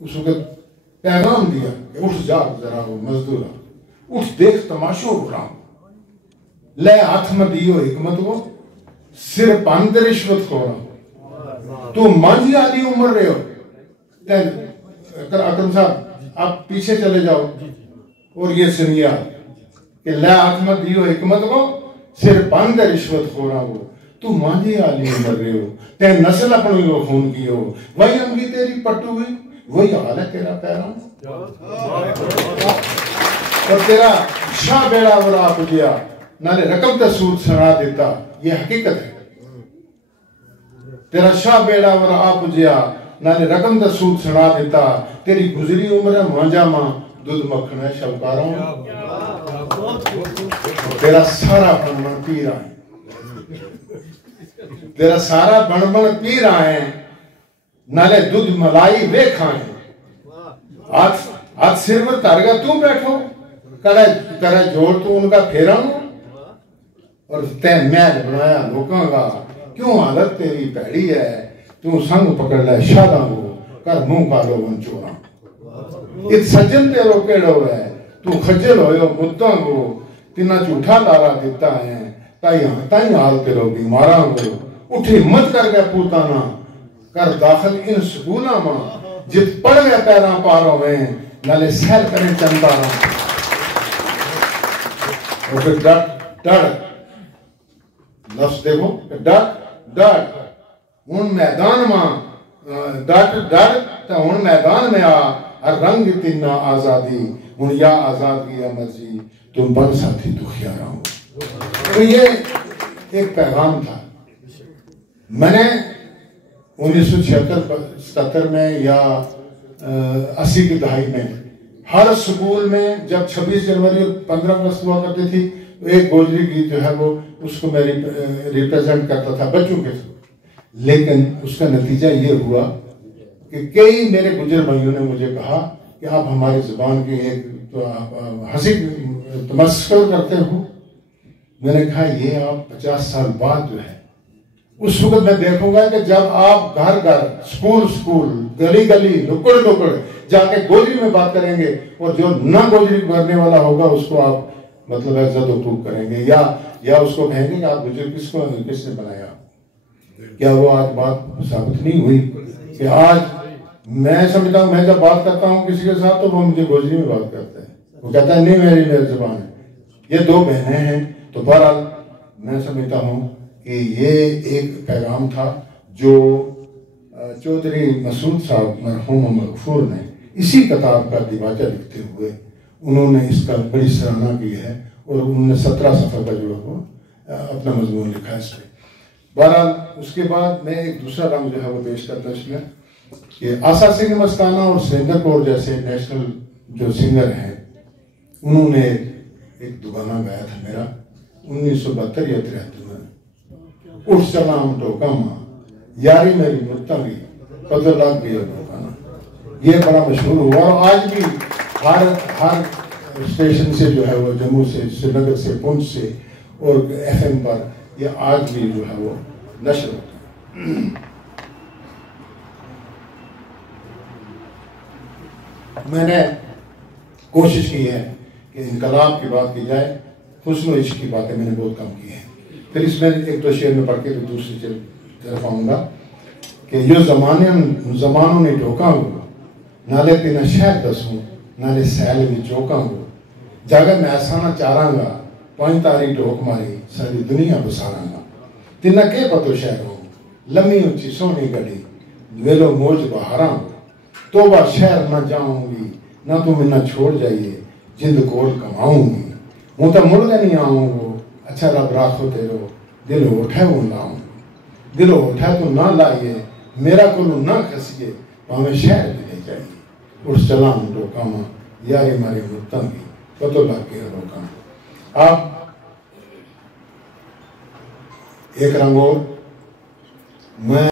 उसको पैगाम दिया कि उठ जा जरा वो मजदूरा, उठ देख तमाशो बुरा, ले हाथ में दियो हिकमत को, सिर बंद रिश्वत खोरा, तू मांझी आदि उम्र रहे हो। अकरम साहब आप पीछे चले जाओ और ये सुनिए कि ले हाथ में दियो हिकमत को, सिर बंद रिश्वत खोरा वो, तू मांझी आली उम्र रहे हो, ते नस्ल अपनी वो खून की हो, वही अंगी तेरी पट्टू हुई, वही हाल है तेरा पैरा, और तेरा शाह बेड़ा और आप गया नाले रकम का सूद सुना देता, ये हकीकत है। तेरा शाह बेड़ा और आप गया नाले रकम का सूद सुना देता, तेरी गुजरी उम्र मांझा मां दूध मक्खन है शवकारा, तेरा सारा बनबन पी रहा है, तेरा सारा बनबन पी रहा है, नाले दूध मलाई वे खाए, आज सिर पर तारगा तू बैठो, करे जोड़ तू उनका फेरा, और तै महल बनाया लोगों का, क्यों हालत तेरी भैड़ी है, तू संग पकड़ ले शादा को, कर मुंह कालो वन चोरा, इत सज्जन तेरो केड़ो है, तू खज्जल होयो मुद्दा को, तिना झूठा लारा देता है, ताई हाल तेरो बीमारा को, उठी हिम्मत कर गया पूताना, कर दाखिल इन स्कूलों में, जित पढ़ गया पैरा पारों में, नाले सैर करें चंदारा, और फिर डट लफ्ज देखो, डट उन मैदान में डट उन मैदान में आ, रंग तिन्ना आजादी उन या आजादी या मर्जी, तुम बन साथी दुखियारा हो। तो ये एक पैगाम था। मैंने 1976-77 में या 80 की दहाई में हर स्कूल में जब 26 जनवरी और 15 अगस्त हुआ करती थी, एक गोजरी गीत जो है वो उसको मैं रिप्रेजेंट करता था बच्चों के थ्रू, लेकिन उसका नतीजा ये हुआ कि कई मेरे गुजर भाइयों ने मुझे कहा कि आप हमारी जुबान की एक तो हंसी तमस्कर करते हो। मैंने कहा ये आप 50 साल बाद जो है उस वक्त मैं देखूंगा कि जब आप घर घर स्कूल गली गली नुक्कड़ जाके गोजरी में बात करेंगे, और जो ना गोजरी करने वाला होगा उसको आप मतलब इज्जत वकूफ करेंगे, या उसको कहेंगे कि आप गुजर किसने बनाया। क्या वो आज बात साबित नहीं हुई कि आज मैं समझता हूँ, मैं जब बात करता हूँ किसी के साथ तो वो मुझे गोजरी में बात करता है, वो कहता है नहीं मेरी जुबान है। ये दो बहनें हैं, तो बहरहाल मैं समझता हूँ कि ये एक पैगाम था जो चौधरी मसूद साहब मरहूम मगफूर ने इसी किताब का दिवाचा लिखते हुए उन्होंने इसका बड़ी सराहना की है, और उन्होंने 17 सफ़ा का जो है वो अपना मजमून लिखा है इस पर। बहरहाल उसके बाद मैं एक दूसरा रंग जो है वो पेश करता हूँ इसमें कि आशा सिंह मस्ताना और सुरेंद्र कौर जैसे नेशनल जो सिंगर हैं, उन्होंने एक दुगाना गाया था मेरा 1972 या 73 में, उठ चला हम टोका मां यारी मेरी मुत्ता की पता लग गया दुगाना। ये बड़ा मशहूर हुआ, और आज भी हर स्टेशन से जो है वो जम्मू से, श्रीनगर से, पुंछ से और FM पर ये आज भी जो है वो नशर होता है। मैंने कोशिश की है कि इनकलाब की बात की जाए, हुस्न और इश्क की बातें मैंने बहुत कम की है। फिर इसमें एक तो शेर में पढ़ के तो दूसरी तरफ आऊँगा कि यो जमानों ने ठोका हो, नाले तेना शहर दसूं नाले सैल में चौका हो, जागा मैं आसाना चारांगा, 5 तारी ठोक मारी सारी दुनिया बसारांगा, तिना के पतो शहर हो, लम्मी ऊंची सोनी गली वेलो मौज बहारा, तोबा शहर न जाऊंगी ना तुम इन्ना छोड़ जाइए, जिंद कोल कमाऊंगी, हूं तो मुड़ नहीं आऊंगो, अच्छा रब राखो तेरो दिल उठे वो लाऊं, दिल उठे तो ना लाइए, मेरा कोलू ना खसिए, भावे शहर भी ले जाइए, उठ चला टोका मां यारी मारी मुत्ता की पतो लग गया रोका। आप एक रंग और मैं